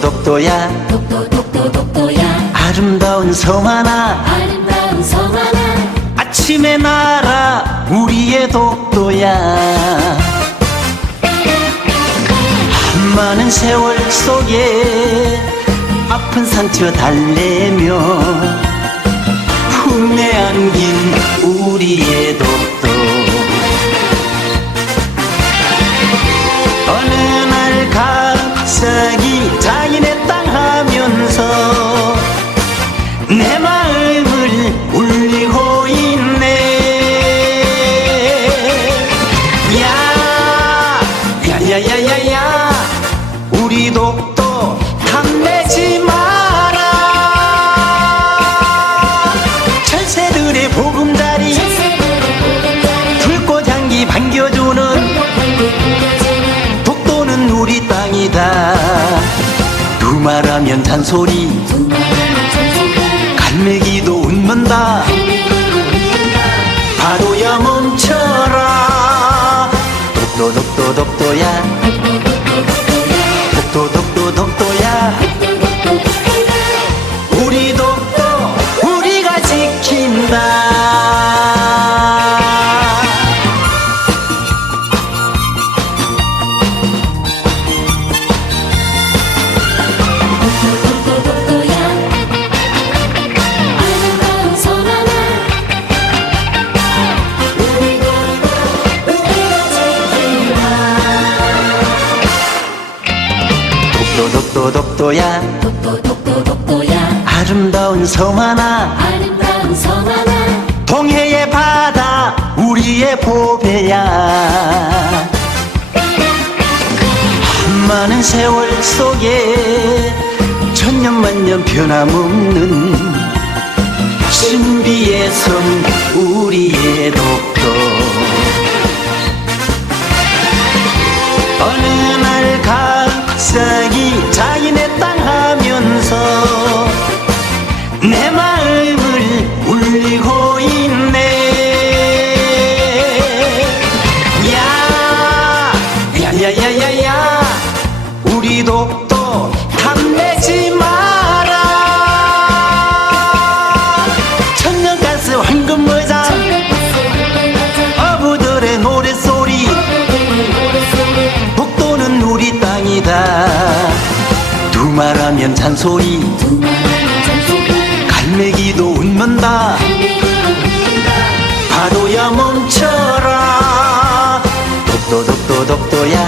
독도야. 독도 독도 독도야. 아름다운 성 하나. 아름다운 성 하나. 아침의 나라 우리의 독도야. 많은 세월 속에 아픈 상처 달래며 품에 안긴 우리의 우리 독도 탐내지 마라. 천세들의 보금자리 불꽃 향기 반겨주는 독도는 우리 땅이다. 두 말하면 잔소리 갈매기도 웃는다. 바로야 멈춰라 독도 독도 독도야 독도 독도 독도야. 독도 독도 독도야. 아름다운 성 하나. 아름다운 성 하나. 동해의 바다 우리의 보배야. 많은 세월 속에 천년만년 변함없는 신비의 섬 우리의 독도. 어느 날 갑자기 잔소리. 갈매기도 웃는다. 파도야 멈춰라. 독도독도독도야.